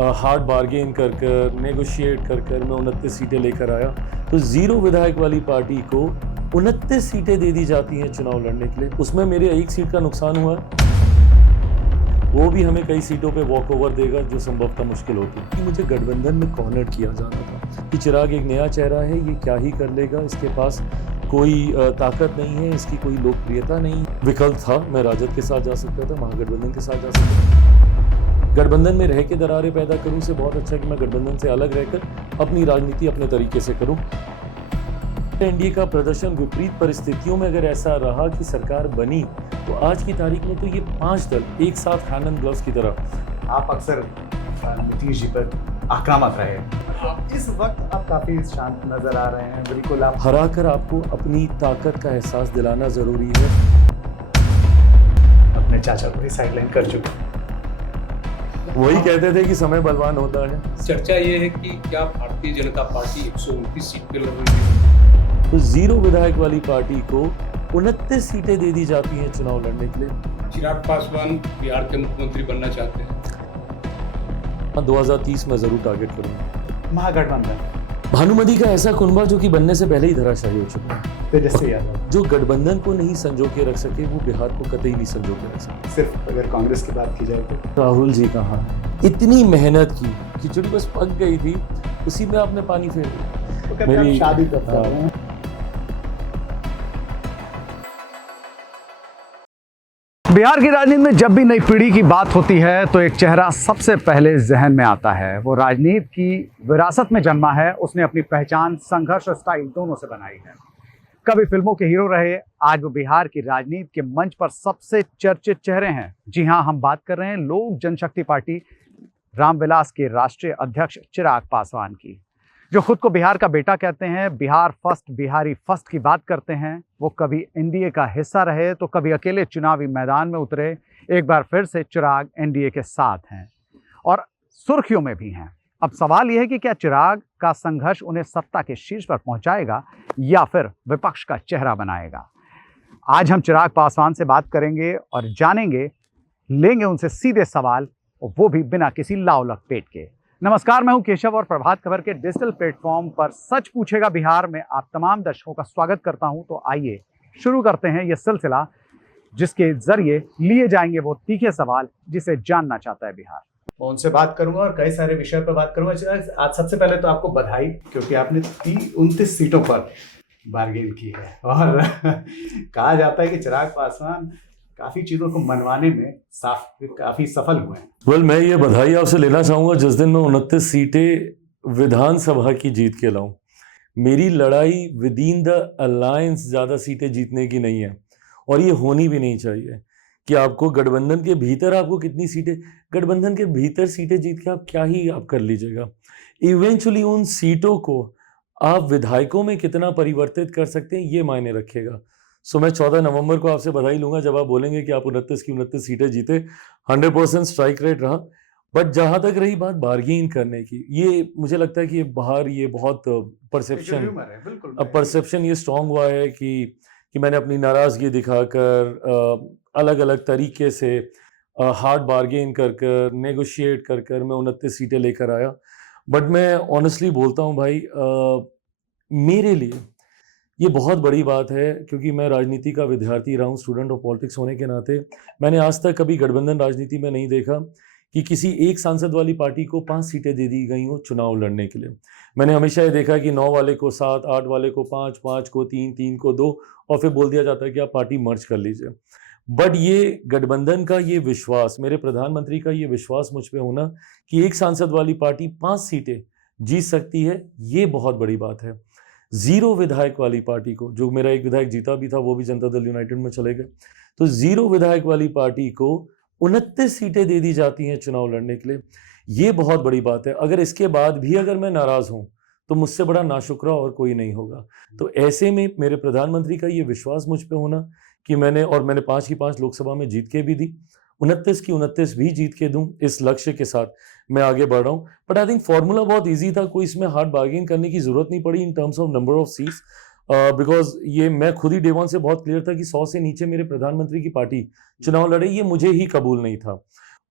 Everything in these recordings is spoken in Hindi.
हार्ड बार्गेन कर कर नेगोशिएट कर कर मैं 29 सीटें लेकर आया। तो जीरो विधायक वाली पार्टी को 29 सीटें दे दी जाती हैं चुनाव लड़ने के लिए। उसमें मेरे एक सीट का नुकसान हुआ है, वो भी हमें कई सीटों पे वॉक ओवर देगा, जो संभवतः मुश्किल होती है। मुझे गठबंधन में कॉर्नर किया जाना था कि चिराग एक नया चेहरा है, ये क्या ही कर लेगा, इसके पास कोई ताकत नहीं है, इसकी कोई लोकप्रियता नहीं। विकल्प था, मैं राजद के साथ जा सकता था, महागठबंधन के साथ जा सकता था। गठबंधन में रह के दरारें पैदा करूं से बहुत अच्छा है कि मैं गठबंधन से अलग रहकर अपनी राजनीति अपने तरीके से करूं। एनडीए का प्रदर्शन विपरीत परिस्थितियों में अगर ऐसा रहा कि सरकार बनी, तो आज की तारीख में तो ये 5 दल एक साथ हैंड एंड ग्लव्स की तरह। आप अक्सर नीतीश जी पर आक्रामक रहे, इस वक्त आप काफी शांत नजर आ रहे हैं। बिल्कुल, आप हराकर आपको अपनी ताकत का एहसास दिलाना जरूरी है। अपने चाचा को ही साइडलाइन कर चुके हैं। वही कहते थे कि समय बलवान होता है। चर्चा ये है कि क्या भारतीय जनता पार्टी 129 सीट पे लड़ रही है, तो जीरो विधायक वाली पार्टी को 29 सीटें दे दी जाती हैं चुनाव लड़ने के लिए। चिराग पासवान बिहार के मुख्यमंत्री बनना चाहते हैं। 2030 में जरूर टारगेट करूंगा। महागठबंधन भानुमति का ऐसा कुनबा जो कि बनने से पहले ही धराशायी हो चुका है। तेजस्वी यादव जो गठबंधन को नहीं संजो के रख सके, वो बिहार को कतई नहीं संजो के रख सके। सिर्फ अगर कांग्रेस की बात की जाए तो राहुल जी कहाँ, इतनी मेहनत की, खिचड़ी बस पक गई थी, उसी में आपने पानी फेर दिया। तो कहते हैं आप शादी कब कर रहे हैं? बिहार की राजनीति में जब भी नई पीढ़ी की बात होती है तो एक चेहरा सबसे पहले जहन में आता है। वो राजनीति की विरासत में जन्मा है, उसने अपनी पहचान संघर्ष और स्टाइल दोनों से बनाई है। कभी फिल्मों के हीरो रहे, आज वो बिहार की राजनीति के मंच पर सबसे चर्चित चेहरे हैं। जी हाँ, हम बात कर रहे हैं लोक जनशक्ति पार्टी रामविलास के राष्ट्रीय अध्यक्ष चिराग पासवान की, जो खुद को बिहार का बेटा कहते हैं, बिहार फर्स्ट, बिहारी फर्स्ट की बात करते हैं। वो कभी एनडीए का हिस्सा रहे तो कभी अकेले चुनावी मैदान में उतरे। एक बार फिर से चिराग एनडीए के साथ हैं और सुर्खियों में भी हैं। अब सवाल यह है कि क्या चिराग का संघर्ष उन्हें सत्ता के शीर्ष पर पहुंचाएगा या फिर विपक्ष का चेहरा बनाएगा। आज हम चिराग पासवान से बात करेंगे और जानेंगे, लेंगे उनसे सीधे सवाल, और वो भी बिना किसी लाव लपेट के। नमस्कार, मैं हूं केशव और प्रभात खबर के डिजिटल प्लेटफॉर्म पर सच पूछेगा बिहार में आप तमाम दर्शकों का स्वागत करता हूं। तो आइए शुरू करते हैं ये सिलसिला, जिसके जरिए लिए जाएंगे वो तीखे सवाल जिसे जानना चाहता है बिहार। मैं उनसे बात करूंगा और कई सारे विषयों पर बात करूंगा। आज सबसे पहले तो आपको बधाई, क्योंकि आपने 29 सीटों पर बार्गेन की है और कहा जाता है कि चिराग पासवान काफी चीजों को मनवाने में काफी सफल हुए हैं। मैं ये बधाई आपसे लेना चाहूंगा जिस दिन मैं 29 सीटें विधानसभा की जीत के लाऊं। मेरी लड़ाई विद इन द अलायंस ज़्यादा सीटें जीतने की नहीं है, और ये होनी भी नहीं चाहिए कि आपको गठबंधन के भीतर आपको कितनी सीटें, गठबंधन के भीतर सीटें जीत के आप क्या ही आप कर लीजिएगा। इवेंचुअली उन सीटों को आप विधायकों में कितना परिवर्तित कर सकते हैं, ये मायने रखेगा। सो मैं 14 नवंबर को आपसे बधाई लूंगा जब आप बोलेंगे कि आप 29 की 29 सीटें जीते। 100% स्ट्राइक रेट रहा। बट जहां तक रही बात बार्गेन करने की, ये मुझे लगता है कि बाहर ये बहुत परसेप्शन ये स्ट्रांग हुआ है कि मैंने अपनी नाराजगी दिखाकर अलग अलग तरीके से हार्ड बार्गेन कर कर नेगोशिएट कर कर मैं 29 सीटें लेकर आया। बट मैं ऑनेस्टली बोलता हूँ भाई, मेरे लिए ये बहुत बड़ी बात है, क्योंकि मैं राजनीति का विद्यार्थी रहा हूँ, स्टूडेंट ऑफ पॉलिटिक्स होने के नाते मैंने आज तक कभी गठबंधन राजनीति में नहीं देखा कि किसी एक सांसद वाली पार्टी को 5 सीटें दे दी गई हों चुनाव लड़ने के लिए। मैंने हमेशा ये देखा कि 9 वाले को 7, 8 वाले को 5, 5 को 3, 3 को 2, और फिर बोल दिया जाता है कि आप पार्टी मर्ज कर लीजिए। बट ये गठबंधन का ये विश्वास, मेरे प्रधानमंत्री का ये विश्वास मुझ पर होना कि एक सांसद वाली पार्टी 5 सीटें जीत सकती है, ये बहुत बड़ी बात है। जीरो विधायक वाली पार्टी को, जो मेरा एक विधायक जीता भी था वो भी जनता दल यूनाइटेड में चले गए, तो जीरो विधायक वाली पार्टी को 29 सीटें दे दी जाती हैं चुनाव लड़ने के लिए, ये बहुत बड़ी बात है। अगर इसके बाद भी अगर मैं नाराज हूं तो मुझसे बड़ा नाशुक्रा और कोई नहीं होगा। तो ऐसे में मेरे प्रधानमंत्री का ये विश्वास मुझ पे होना कि मैंने 5 की 5 लोकसभा में जीत के भी दी, 29 की 29 भी जीत के दूं, इस लक्ष्य के साथ मैं आगे बढ़ रहा हूं। बट आई थिंक फॉर्मूला बहुत इजी था, कोई इसमें हार्ड बार्गेन करने की जरूरत नहीं पड़ी in terms of number of seats, because ये मैं खुद ही डे वन से बहुत क्लियर था कि 100 से नीचे मेरे प्रधानमंत्री की पार्टी चुनाव लड़े, ये मुझे ही कबूल नहीं था।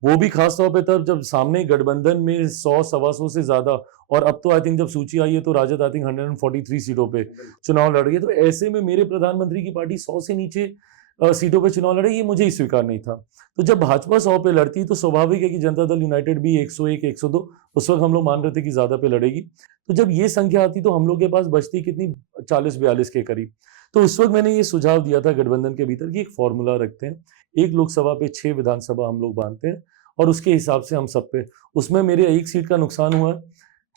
वो भी खास तौर पे तब जब सामने गठबंधन में 100 सवा 100 से ज्यादा, और अब तो आई थिंक जब सूची आई है तो राजद आई थिंक 143 सीटों पे चुनाव लड़ रही है। तो ऐसे में मेरे प्रधानमंत्री की पार्टी 100 से नीचे सीटों पे चुनाव लड़े, ये मुझे ही स्वीकार नहीं था। तो जब भाजपा 100 पे लड़ती तो स्वाभाविक है कि जनता दल यूनाइटेड भी 101 102, उस वक्त हम लोग मान रहे थे कि ज्यादा पे लड़ेगी। तो जब ये संख्या आती तो हम लोग के पास बचती कितनी, 40-42 के करीब। तो उस वक्त मैंने ये सुझाव दिया था गठबंधन के भीतर कि एक फॉर्मूला रखते हैं, एक लोकसभा पे 6 विधानसभा हम लोग बांधते हैं और उसके हिसाब से हम सब पे। उसमें मेरे एक सीट का नुकसान हुआ,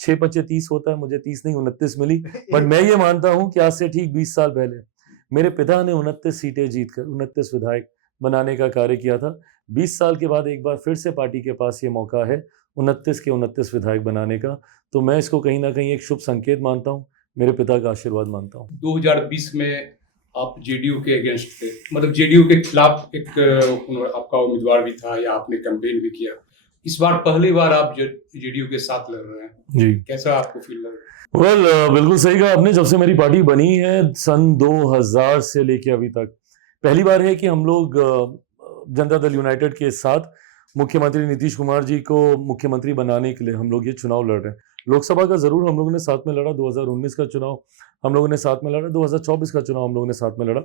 6-5 30 होता है, मुझे 30 नहीं 29 मिली। बट मैं ये मानता हूं कि आज से ठीक 20 साल पहले मेरे पिता ने 29 सीटें जीतकर 29 विधायक बनाने का कार्य किया था। 20 साल के बाद एक बार फिर से पार्टी के पास ये मौका है 29 के 29 विधायक बनाने का। तो मैं इसको कहीं ना कहीं एक शुभ संकेत मानता हूँ, मेरे पिता का आशीर्वाद मानता हूँ। 2020 में आप जेडीयू के अगेंस्ट थे, मतलब जेडीयू के खिलाफ एक आपका उम्मीदवार भी था या आपने कैंपेन भी किया। इस बार पहली बार आप जेडीयू के साथ लड़ रहे हैं जी, कैसा आपको फील लग रहा है? बिल्कुल सही कहा आपने। जब से मेरी पार्टी बनी है सन 2000 से लेके अभी तक पहली बार है कि हम लोग जनता दल यूनाइटेड के साथ मुख्यमंत्री नीतीश कुमार जी को मुख्यमंत्री बनाने के लिए हम लोग ये चुनाव लड़ रहे हैं। लोकसभा का जरूर हम लोगों ने साथ में लड़ा, 2019 का चुनाव हम लोगों ने साथ में लड़ा, 2024 का चुनाव हम लोगों ने साथ में लड़ा।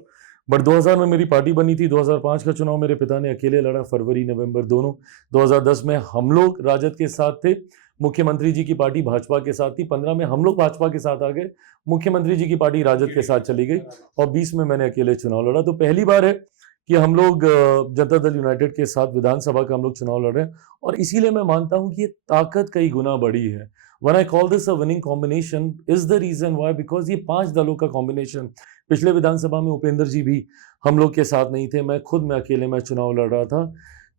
बट 2000 में मेरी पार्टी बनी थी, 2005 का चुनाव मेरे पिता ने अकेले लड़ा, फरवरी नवंबर दोनों। 2010 में हम लोग राजद के साथ थे, मुख्यमंत्री जी की पार्टी भाजपा के साथ थी। 15 में हम लोग भाजपा के साथ आ गए, मुख्यमंत्री जी की पार्टी राजद के साथ चली गई, और 20 में मैंने अकेले चुनाव लड़ा। तो पहली बार है कि हम लोग जनता दल यूनाइटेड के साथ विधानसभा का हम लोग चुनाव लड़ रहे हैं, और इसीलिए मैं मानता हूं कि ये ताकत कई गुना बड़ी है। When I call this a winning combination is the reason why, because ये 5 दलों का कॉम्बिनेशन। पिछले विधानसभा में उपेंद्र जी भी हम लोग के साथ नहीं थे, मैं खुद में अकेले मैं चुनाव लड़ रहा था।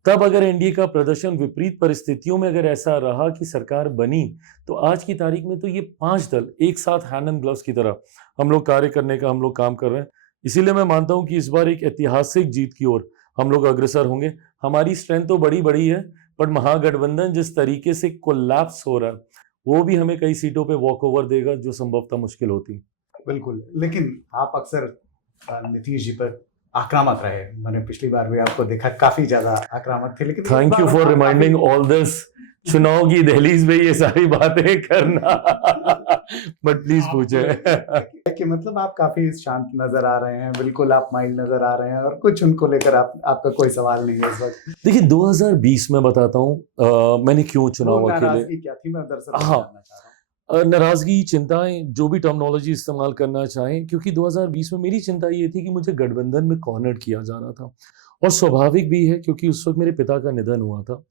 तब अगर एनडीए का प्रदर्शन विपरीत परिस्थितियों में अगर ऐसा रहा कि सरकार बनी, तो आज की तारीख में तो ये 5 दल एक साथ हैंड एंड ग्लव्स की तरह हम लोग कार्य करने का हम लोग काम कर रहे हैं। इसीलिए मैं मानता हूं कि इस बार एक ऐतिहासिक जीत की ओर हम लोग अग्रसर होंगे। हमारी स्ट्रेंथ तो बड़ी बड़ी है, बट महागठबंधन जिस तरीके से कोलैप्स हो रहा है वो भी हमें कई सीटों पे वॉक ओवर देगा, जो संभवतः मुश्किल होती। बिल्कुल, लेकिन आप अक्सर नीतीश जी पर आक्रामक रहे। मैंने पिछली बार भी आपको देखा काफी ज्यादा आक्रामक थे, लेकिन thank you for reminding all this. चुनाव की दहलीज में ये सारी बातें करना बट प्लीज पूछे कि मतलब आप काफी शांत नजर आ रहे हैं, बिल्कुल आप माइल्ड नजर आ रहे हैं, और कुछ उनको लेकर आपका कोई सवाल नहीं है इस वक्त। देखिए 2020 में बताता हूँ मैंने क्यों चुनाव अकेले, क्या थी मैं दरअसल हाँ, जानना चाह रहा हूं। नाराजगी, चिंताएं, जो भी टर्मिनोलॉजी इस्तेमाल करना चाहें, क्योंकि 2020 में मेरी चिंता ये थी कि मुझे गठबंधन में कॉर्नर किया जा रहा था, और स्वाभाविक भी है क्योंकि उस वक्त मेरे पिता का निधन हुआ था।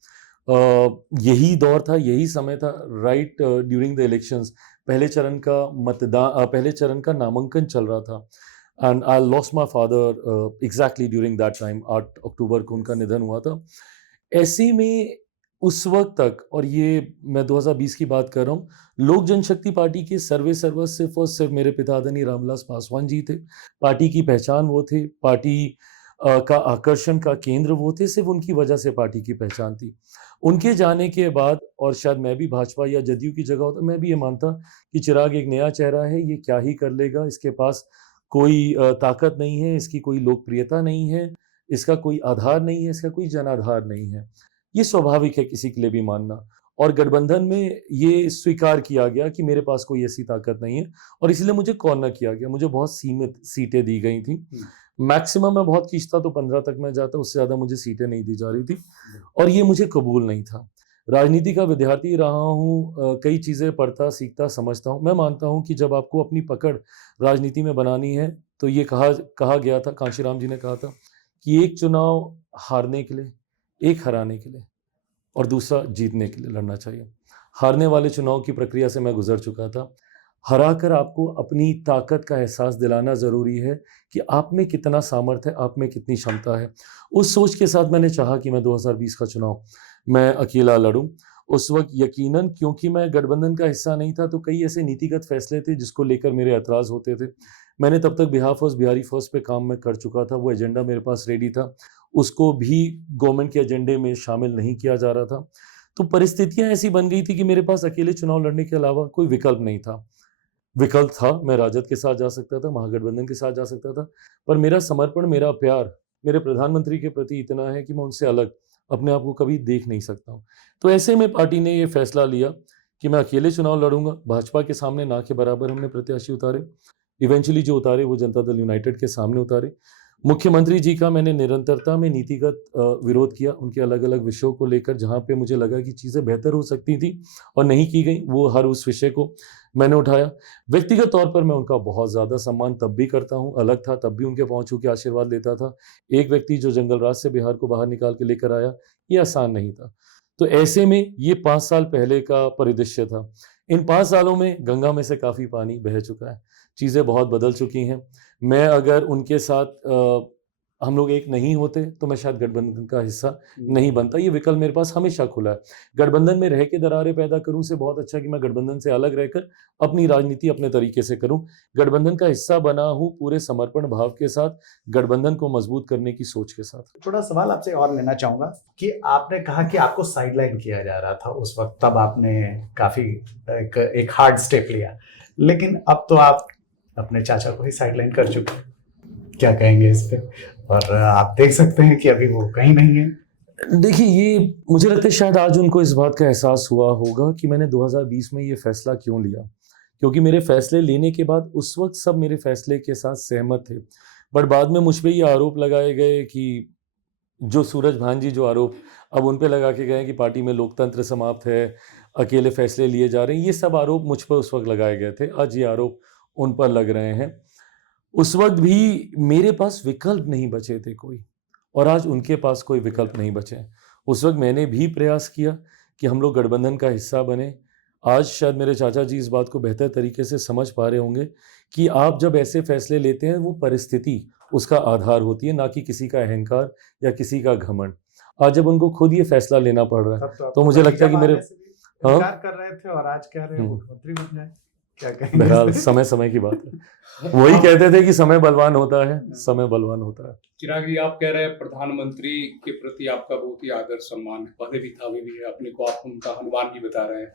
यही दौर था, यही समय था, राइट ड्यूरिंग द इलेक्शंस, पहले चरण का मतदान, पहले चरण का नामांकन चल रहा था, and I lost my father exactly during that time. 8 अक्टूबर को उनका निधन हुआ था। ऐसे में उस वक्त तक, और ये मैं 2020 की बात कर रहा हूँ, लोक जनशक्ति पार्टी के सर्वे सर्वा सिर्फ और सिर्फ मेरे पिता आदरणीय रामविलास पासवान जी थे। पार्टी की पहचान वो थे, पार्टी का आकर्षण का केंद्र वो थे, सिर्फ उनकी वजह से पार्टी की पहचान थी। उनके जाने के बाद, और शायद मैं भी भाजपा या जदयू की जगह होता, मैं भी ये मानता कि चिराग एक नया चेहरा है, ये क्या ही कर लेगा, इसके पास कोई ताकत नहीं है, इसकी कोई लोकप्रियता नहीं है, इसका कोई आधार नहीं है, इसका कोई जनाधार नहीं है। ये स्वाभाविक है किसी के लिए भी मानना, और गठबंधन में ये स्वीकार किया गया कि मेरे पास कोई ऐसी ताकत नहीं है, और इसलिए मुझे कॉर्नर किया गया। मुझे बहुत सीमित सीटें दी गई थी, मैक्सिमम मैं बहुत खींचता तो 15 तक मैं जाता, उससे ज़्यादा मुझे सीटें नहीं दी जा रही थी, और ये मुझे कबूल नहीं था। राजनीति का विद्यार्थी रहा हूँ, कई चीज़ें पढ़ता सीखता समझता हूँ। मैं मानता हूँ कि जब आपको अपनी पकड़ राजनीति में बनानी है, तो ये कहा गया था, कांशीराम जी ने कहा था कि एक चुनाव हारने के लिए, एक हराने के लिए, और दूसरा जीतने के लिए लड़ना चाहिए। हारने वाले चुनाव की प्रक्रिया से मैं गुजर चुका था। हराकर आपको अपनी ताकत का एहसास दिलाना ज़रूरी है कि आप में कितना सामर्थ्य है, आप में कितनी क्षमता है। उस सोच के साथ मैंने चाहा कि मैं 2020 का चुनाव मैं अकेला लड़ूं। उस वक्त यकीनन क्योंकि मैं गठबंधन का हिस्सा नहीं था, तो कई ऐसे नीतिगत फैसले थे जिसको लेकर मेरे एतराज़ होते थे। मैंने तब तक बिहार फर्स्ट, बिहारी फर्स्ट पे काम मैं कर चुका था, वो एजेंडा मेरे पास रेडी था, उसको भी गवर्नमेंट के एजेंडे में शामिल नहीं किया जा रहा था। तो परिस्थितियां ऐसी बन गई थी कि मेरे पास अकेले चुनाव लड़ने के अलावा कोई विकल्प नहीं था। विकल्प था, मैं राजद के साथ जा सकता था, महागठबंधन के साथ जा सकता था, पर मेरा समर्पण, मेरा प्यार मेरे प्रधानमंत्री के प्रति इतना है कि मैं उनसे अलग अपने आप को कभी देख नहीं सकता हूँ। तो ऐसे में पार्टी ने ये फैसला लिया कि मैं अकेले चुनाव लड़ूंगा। भाजपा के सामने ना के बराबर हमने प्रत्याशी उतारे। इवेंचुअली जो उतारे वो जनता दल यूनाइटेड के सामने उतारे। मुख्यमंत्री जी का मैंने निरंतरता में नीतिगत विरोध किया उनके अलग अलग विषयों को लेकर, जहाँ पे मुझे लगा कि चीज़ें बेहतर हो सकती थी और नहीं की गई, वो हर उस विषय को मैंने उठाया। व्यक्तिगत तौर पर मैं उनका बहुत ज़्यादा सम्मान तब भी करता हूँ, अलग था तब भी उनके पहुँच के आशीर्वाद लेता था। एक व्यक्ति जो जंगल राज से बिहार को बाहर निकाल के लेकर आया, ये आसान नहीं था। तो ऐसे में ये 5 साल पहले का परिदृश्य था। इन 5 सालों में गंगा में से काफ़ी पानी बह चुका है, चीज़ें बहुत बदल चुकी हैं। मैं अगर उनके साथ हम लोग एक नहीं होते तो मैं शायद गठबंधन का हिस्सा नहीं बनता। ये विकल्प मेरे पास हमेशा खुला है। गठबंधन में रह के दरारें पैदा करूं से बहुत अच्छा कि मैं गठबंधन से अलग रहकर अपनी राजनीति अपने तरीके से करूं। गठबंधन का हिस्सा बना हूं पूरे समर्पण भाव के साथ, गठबंधन को मजबूत करने की सोच के साथ। थोड़ा सवाल आपसे और लेना चाहूंगा कि आपने कहा कि आपको साइडलाइन किया जा रहा था उस वक्त, तब आपने काफी एक हार्ड स्टेप लिया, लेकिन अब तो आप अपने चाचा को ही साइडलाइन कर चुके हैं, क्या कहेंगे इस पे? और आप देख सकते हैं कि अभी वो कहीं नहीं है। देखिए, ये मुझे लगता है शायद आज उनको इस बात का एहसास हुआ होगा कि मैंने 2020 में ये फैसला क्यों लिया, क्योंकि मेरे फैसले लेने के बाद उस वक्त सब मेरे फैसले के साथ सहमत थे। बट बाद में मुझ पे ये आरोप लगाए गए कि जो सूरज भान जी जो आरोप अब उन पे लगा के गए कि पार्टी में लोकतंत्र समाप्त है, अकेले फैसले लिए जा रहे हैं, ये सब आरोप मुझ पर उस वक्त लगाए गए थे। आज ये आरोप उन पर लग रहे हैं। उस वक्त भी मेरे पास विकल्प नहीं बचे थे कोई, और आज उनके पास कोई विकल्प नहीं बचे। उस वक्त मैंने भी प्रयास किया कि हम लोग गठबंधन का हिस्सा बने। आज शायद मेरे चाचा जी इस बात को बेहतर तरीके से समझ पा रहे होंगे कि आप जब ऐसे फैसले लेते हैं वो परिस्थिति उसका आधार होती है, ना कि किसी का अहंकार या किसी का घमंड। आज जब उनको खुद ये फैसला लेना पड़ रहा है तो मुझे लगता है कि मेरे इनकार कर रहे थे और आज कह रहे हैं मुख्यमंत्री बन जाए, क्या कहेंगे? बहरहाल समय समय की बात है। वही कहते थे कि समय बलवान होता है, समय बलवान होता है। चिराग जी, आप कह रहे हैं प्रधानमंत्री के प्रति आपका बहुत ही आदर सम्मान है, पहले भी था, अभी भी है, अपने को आप उनका हनुमान भी बता रहे हैं,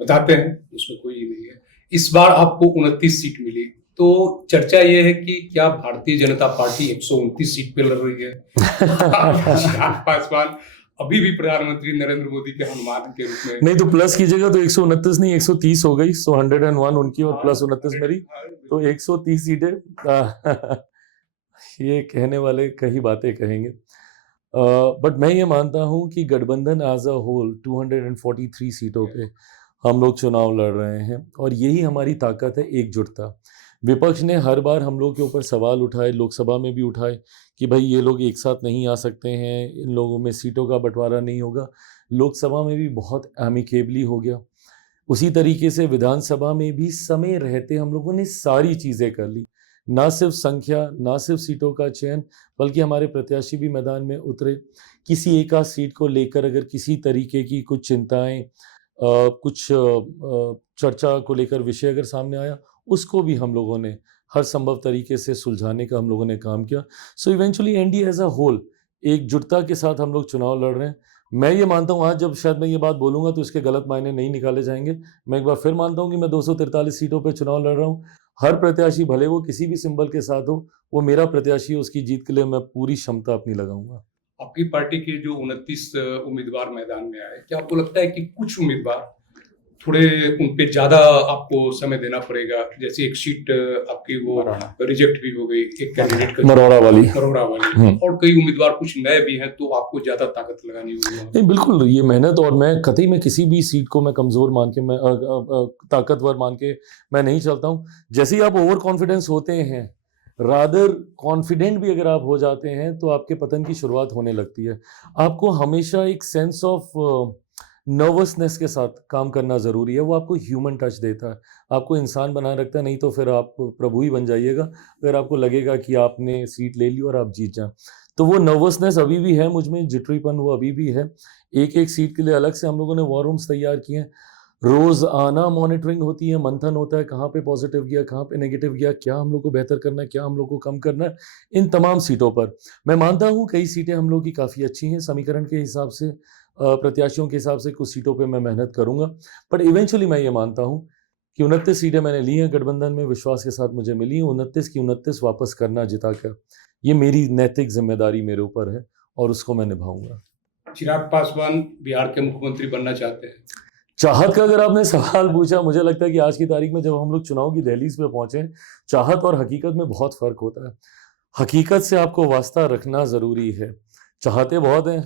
बताते हैं, उसमें कोई ही नहीं है। इस बार आपको 29 सीट मिली, तो चर्चा ये है कि क्या भारतीय जनता पार्टी 129 सीट पे लड़ रही है? चिराग पासवान अभी भी प्रधानमंत्री नरेंद्र मोदी के हनुमान के रूप में नहीं, तो प्लस कीजिएगा तो 129 नहीं 130 हो गई, सो 101 उनकी और प्लस 29 मेरी, तो 130 सीटें। ये कहने वाले कई बातें कहेंगे, बट मैं ये मानता हूँ कि गठबंधन एज अ होल 243 सीटों पे हम लोग चुनाव लड़ रहे हैं और यही हमारी ताकत है, एकजुटता। विपक्ष ने हर बार हम लोग के ऊपर सवाल उठाए, लोकसभा में भी उठाए कि भाई ये लोग एक साथ नहीं आ सकते हैं, इन लोगों में सीटों का बंटवारा नहीं होगा। लोकसभा में भी बहुत एमिकेबली हो गया। उसी तरीके से विधानसभा में भी समय रहते हम लोगों ने सारी चीज़ें कर ली, ना सिर्फ संख्या, ना सिर्फ सीटों का चयन, बल्कि हमारे प्रत्याशी भी मैदान में उतरे। किसी एक आध सीट को लेकर अगर किसी तरीके की कुछ चिंताएं, कुछ चर्चा को लेकर विषय अगर सामने आया, उसको भी हम लोगों ने हर संभव तरीके से सुलझाने का हम लोगों ने काम किया। So eventually NDA as a whole एकजुटता के साथ हम लोग चुनाव लड़ रहे हैं। मैं ये मानता हूँ आज जब शायद मैं ये बात बोलूँगा तो इसके गलत मायने नहीं निकाले जाएंगे। मैं एक बार फिर मानता हूँ कि मैं 243 सीटों पे चुनाव लड़ रहा हूँ। हर प्रत्याशी भले वो किसी भी सिंबल के साथ हो, वो मेरा प्रत्याशी है, उसकी जीत के लिए मैं पूरी क्षमता अपनी लगाऊंगा। आपकी पार्टी के जो 29 उम्मीदवार मैदान में आए, क्या आपको लगता है कि कुछ उम्मीदवार थोड़े उन पे ज्यादा आपको समय देना पड़ेगा? जैसे एक सीट आपकी वो रिजेक्ट भी हो गई, एक कैंडिडेट का मरोड़ा वाली, और कई उम्मीदवार कुछ नए भी हैं, तो आपको ज्यादा ताकत लगानी होगी। नहीं, बिल्कुल ये मेहनत, और मैं कतई में किसी भी सीट को मैं कमजोर मान के, मैं ताकतवर मान के मैं नहीं चलता हूँ। जैसे ही आप ओवर कॉन्फिडेंस होते हैं, रादर कॉन्फिडेंट भी अगर आप हो जाते हैं, तो आपके पतन की शुरुआत होने लगती है। आपको हमेशा एक सेंस ऑफ नर्वसनेस के साथ काम करना ज़रूरी है। वो आपको ह्यूमन टच देता है, आपको इंसान बनाए रखता है। नहीं तो फिर आप प्रभु ही बन जाइएगा अगर आपको लगेगा कि आपने सीट ले ली और आप जीत जाएं। तो वो नर्वसनेस अभी भी है मुझ में, जिटरीपन वो अभी भी है। एक एक सीट के लिए अलग से हम लोगों ने वॉर रूम्स तैयार किए हैं। रोज़ आना मॉनिटरिंग होती है, मंथन होता है, कहाँ पे पॉजिटिव गया, कहाँ पे नेगेटिव गया, क्या हम लोग को बेहतर करना है, क्या हम लोग को कम करना है। इन तमाम सीटों पर मैं मानता हूँ कई सीटें हम लोग की काफ़ी अच्छी हैं, समीकरण के हिसाब से, प्रत्याशियों के हिसाब से कुछ सीटों पे मैं मेहनत करूंगा। बट इवेंचुअली मैं ये मानता हूँ कि 29 सीटें मैंने ली हैं गठबंधन में, विश्वास के साथ मुझे मिली। 29 की 29 वापस करना जिताकर, ये मेरी नैतिक जिम्मेदारी मेरे ऊपर है और उसको मैं निभाऊंगा। चिराग पासवान बिहार के मुख्यमंत्री बनना चाहते हैं? चाहत का अगर आपने सवाल पूछा, मुझे लगता है कि आज की तारीख में जब हम लोग चुनाव की दहलीज पे पहुंचे, चाहत और हकीकत में बहुत फर्क होता है। हकीकत से आपको वास्ता रखना ज़रूरी है। चाहते बहुत हैं।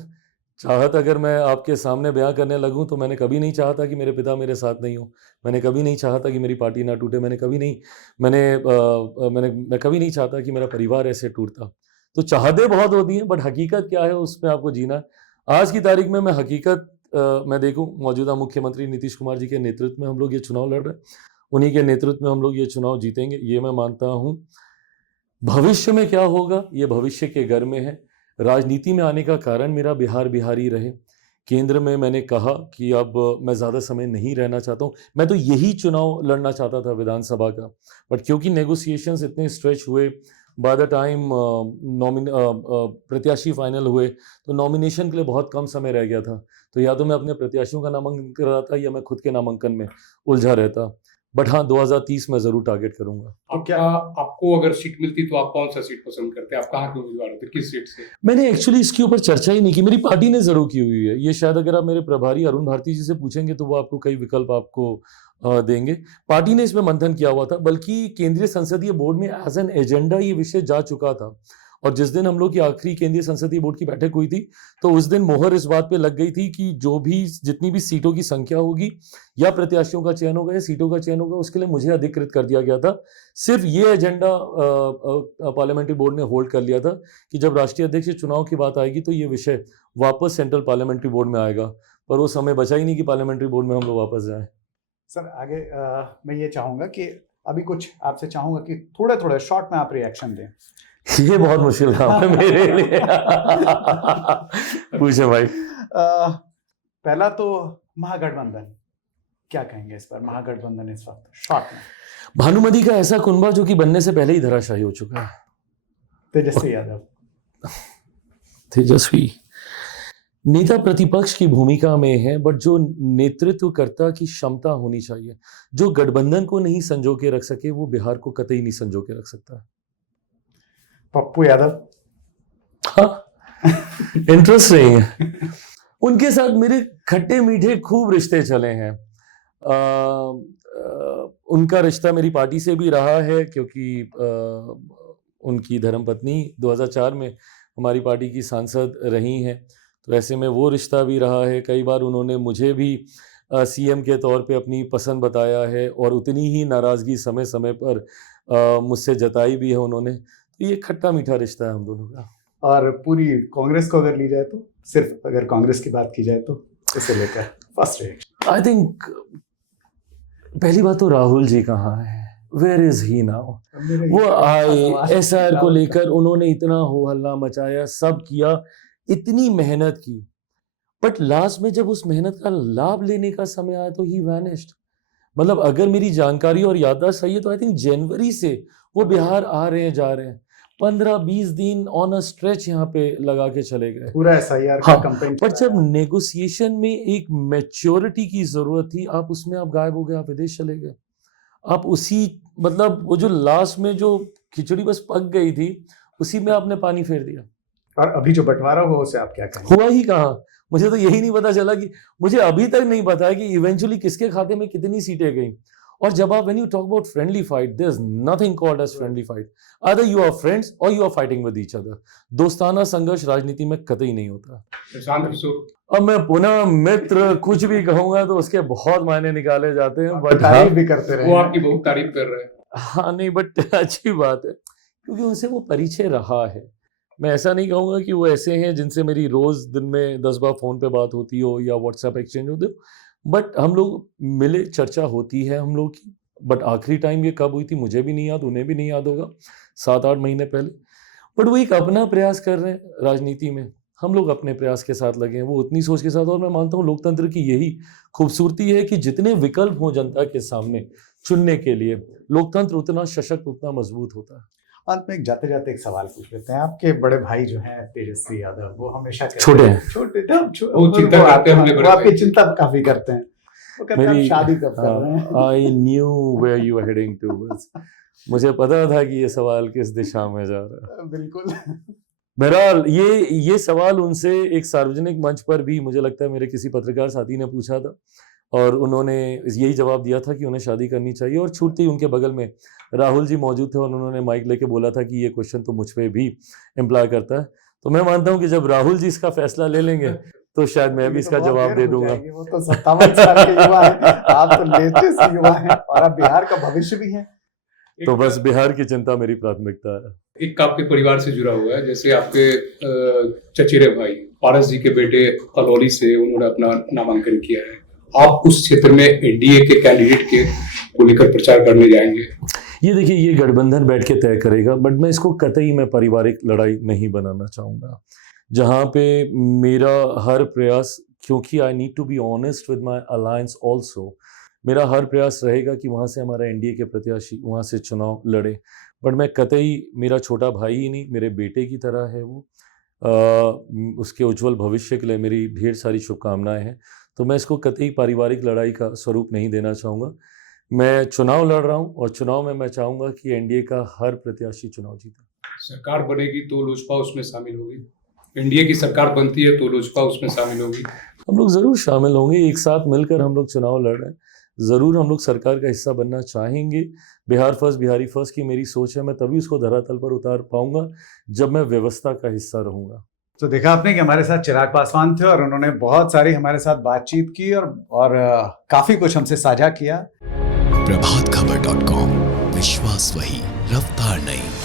चाहत अगर मैं आपके सामने बयां करने लगूं तो मैंने कभी नहीं चाहा था कि मेरे पिता मेरे साथ नहीं हो। मैंने कभी नहीं चाहा था कि मेरी पार्टी ना टूटे। मैं कभी नहीं चाहता कि मेरा परिवार ऐसे टूटता। तो चाहते बहुत होती हैं, बट हकीकत क्या है उसमें आपको जीना है। आज की तारीख में मैं हकीकत मैं देखूं, मौजूदा मुख्यमंत्री नीतीश कुमार जी के नेतृत्व में हम लोग ये चुनाव लड़ रहे हैं। उन्हीं के नेतृत्व में हम लोग ये चुनाव जीतेंगे, ये मैं मानता हूँ। भविष्य में क्या होगा, ये भविष्य के घर में है। राजनीति में आने का कारण मेरा बिहार ही रहे। केंद्र में मैंने कहा कि अब मैं ज़्यादा समय नहीं रहना चाहता हूँ। मैं तो यही चुनाव लड़ना चाहता था विधानसभा का, बट क्योंकि नेगोशिएशंस इतने स्ट्रेच हुए, बाय द टाइम प्रत्याशी फाइनल हुए, तो नॉमिनेशन के लिए बहुत कम समय रह गया था। तो या तो मैं अपने प्रत्याशियों का नामांकन कर रहा था या मैं खुद के नामांकन में उलझा रहता। बट हाँ, 2030 में ज़रूर टारगेट करूंगा। तो क्या आपको अगर सीट मिलती तो आप कौन सा सीट पसंद करते? आप कहाँ के उम्मीदवार होते, किस सीट से? मैंने एक्चुअली इसके ऊपर चर्चा ही नहीं की। मेरी पार्टी ने जरूर की हुई है। ये शायद अगर आप मेरे प्रभारी अरुण भारती जी से पूछेंगे तो वो आपको कई विकल्प आपको देंगे। पार्टी ने इसमें मंथन किया हुआ था, बल्कि केंद्रीय संसदीय बोर्ड में एज एन एजेंडा ये विषय जा चुका था। और जिस दिन हम लोग की आखिरी केंद्रीय संसदीय बोर्ड की बैठक हुई थी, तो उस दिन मोहर इस बात पे लग गई थी कि जितनी भी सीटों की संख्या होगी या प्रत्याशियों का चयन होगा या सीटों का चयन होगा, उसके लिए मुझे अधिकृत कर दिया गया था। सिर्फ ये एजेंडा पार्लियामेंट्री बोर्ड ने होल्ड कर लिया था कि जब राष्ट्रीय अध्यक्ष चुनाव की बात आएगी तो ये विषय वापस सेंट्रल पार्लियामेंट्री बोर्ड में आएगा। पर वो समय बचा ही नहीं कि पार्लियामेंट्री बोर्ड में हम लोग वापस जाएं। सर आगे मैं ये चाहूँगा कि अभी कुछ आपसे चाहूँगा कि थोड़े थोड़े शॉर्ट में आप रिएक्शन दें। ये बहुत मुश्किल काम है मेरे लिए। पूछे भाई। पहला तो महागठबंधन, क्या कहेंगे इस पर? महागठबंधन इस वक्त शॉर्ट में। भानुमति का ऐसा कुनबा जो कि बनने से पहले ही धराशायी हो चुका है। तेजस्वी यादव। तेजस्वी नेता प्रतिपक्ष की भूमिका में है, बट जो नेतृत्वकर्ता की क्षमता होनी चाहिए, जो गठबंधन को नहीं संजो के रख सके, वो बिहार को कतई नहीं संजो के रख सकता। पप्पू यादव। हाँ, इंटरेस्टिंग। उनके साथ मेरे खट्टे मीठे खूब रिश्ते चले हैं। उनका रिश्ता मेरी पार्टी से भी रहा है, क्योंकि उनकी धर्मपत्नी 2004 में हमारी पार्टी की सांसद रही हैं। तो ऐसे में वो रिश्ता भी रहा है। कई बार उन्होंने मुझे भी सीएम के तौर पे अपनी पसंद बताया है, और उतनी ही नाराज़गी समय समय पर मुझसे जताई भी है उन्होंने। तो ये खट्टा मीठा रिश्ता है हम दोनों का। और पूरी कांग्रेस को अगर ली जाए तो, सिर्फ अगर कांग्रेस की बात की जाए तो, इसे लेकर फर्स्ट रिएक्शन। आई थिंक पहली बात तो राहुल जी कहाँ है, वेयर इज ही नाउ? वो आए एसआर को लेकर, उन्होंने इतना हो हल्ला मचाया, सब किया, इतनी मेहनत की, बट लास्ट में जब उस मेहनत का लाभ लेने का समय आया तो ही वैनिश्ड। मतलब अगर मेरी जानकारी और याददाश्त सही है तो आई थिंक जनवरी से वो बिहार आ रहे हैं, जा रहे हैं, 15-20 दिन ऑन अ स्ट्रेच यहाँ पे लगा के चले गए पूरा एसआईआर का कैंपेन। पर जब नेगोशिएशन में एक मैच्योरिटी की जरूरत थी, आप उसमें आप गायब हो गए, आप विदेश चले गए। आप उसी मतलब वो जो लास्ट में जो खिचड़ी बस पक गई थी, उसी में आपने पानी फेर दिया। और अभी जो बंटवारा हुआ उसे आप क्या कहेंगे? हुआ ही कहाँ? मुझे तो यही नहीं पता चला कि मुझे अभी तक नहीं पता है कि इवेंचुअली किसके खाते में कितनी सीटें गई। और जब आप when you talk about friendly fight, there is nothing called as friendly fight. Either you are friends और you are fighting with each other. दोस्ताना संघर्ष राजनीति में कतई नहीं होता। प्रशांत किशोर। अब मैं पुनः मित्र कुछ भी कहूंगा तो उसके बहुत मायने निकाले जाते हैं, बट तारीफ भी करते रहे। वो आपकी बहुत तारीफ कर रहे हैं। हाँ नहीं, बट अच्छी बात है क्योंकि उनसे वो परिचय रहा है। मैं ऐसा नहीं कहूँगा कि वो ऐसे हैं जिनसे मेरी रोज़ दिन में 10 बार फ़ोन पे बात होती हो या व्हाट्सएप एक्सचेंज होते हो, बट हम लोग मिले, चर्चा होती है हम लोग की। बट आखिरी टाइम ये कब हुई थी मुझे भी नहीं याद, उन्हें भी नहीं याद होगा, 7-8 महीने पहले। बट वो एक अपना प्रयास कर रहे हैं राजनीति में, हम लोग अपने प्रयास के साथ लगे हैं, वो उतनी सोच के साथ। और मैं मानता हूँ लोकतंत्र की यही खूबसूरती है कि जितने विकल्प हों जनता के सामने चुनने के लिए, लोकतंत्र उतना सशक्त, उतना मजबूत होता है। अंत में जाते जाते एक सवाल पूछ लेते हैं। आपके बड़े भाई जो हैं तेजस्वी यादव, वो हमेशा छोटे हैं, वो चिंता करते हैं, वो आपकी चिंता काफी करते हैं। वो कहते हैं आप शादी कब कर रहे हैं? I knew where you are heading towards. मुझे पता था कि ये सवाल किस दिशा में जा रहा है। बिल्कुल। बहरहाल ये सवाल उनसे एक सार्वजनिक मंच पर भी मुझे लगता है मेरे किसी पत्रकार साथी ने पूछा था और उन्होंने यही जवाब दिया था कि उन्हें शादी करनी चाहिए, और छूटते ही उनके बगल में राहुल जी मौजूद थे और उन्होंने माइक लेके बोला था कि ये क्वेश्चन तो मुझ पे भी इम्प्लाई करता है। तो मैं मानता हूँ कि जब राहुल जी इसका फैसला ले लेंगे तो शायद मैं भी इसका जवाब दे दूंगा। वो तो 57 साल के युवा हैं, आप तो लेटेस्ट युवा हैं और आप बिहार का भविष्य भी हैं। तो बस बिहार की चिंता मेरी प्राथमिकता है। एक आपके परिवार से जुड़ा हुआ है, जैसे आपके चचेरे भाई पारस जी के बेटे करौली से उन्होंने अपना नामांकन किया है, आप उस क्षेत्र में एनडीए के कैंडिडेट के को लेकर प्रचार करने जाएंगे? ये देखिए, ये गठबंधन बैठ के तय करेगा, बट मैं इसको कतई मैं पारिवारिक लड़ाई नहीं बनाना चाहूँगा, जहाँ पे मेरा हर प्रयास, क्योंकि I need to be honest with my alliance also, मेरा हर प्रयास रहेगा कि वहाँ से हमारा एनडीए के प्रत्याशी वहाँ से चुनाव लड़े। बट मैं कतई, मेरा छोटा भाई ही नहीं, मेरे बेटे की तरह है वो, उसके उज्जवल भविष्य के लिए मेरी ढेर सारी शुभकामनाएं हैं। तो मैं इसको कतई पारिवारिक लड़ाई का स्वरूप नहीं देना चाहूँगा। मैं चुनाव लड़ रहा हूँ और चुनाव में मैं चाहूँगा कि एनडीए का हर प्रत्याशी चुनाव जीते। सरकार बनेगी तो लोजपा उसमें शामिल होगी, एनडीए की सरकार बनती है तो लोजपा उसमें शामिल होगी? हम लोग ज़रूर शामिल होंगे, एक साथ मिलकर हम लोग चुनाव लड़ रहे हैं। ज़रूर हम लोग सरकार का हिस्सा बनना चाहेंगे। बिहार फर्स्ट, बिहारी फर्स्ट की मेरी सोच है, मैं तभी उसको धरातल पर उतार पाऊंगा जब मैं व्यवस्था का हिस्सा रहूंगा। तो देखा आपने कि हमारे साथ चिराग पासवान थे और उन्होंने बहुत सारी हमारे साथ बातचीत की और काफी कुछ हमसे साझा किया। प्रभातखबर.com, विश्वास वही, रफ्तार नहीं।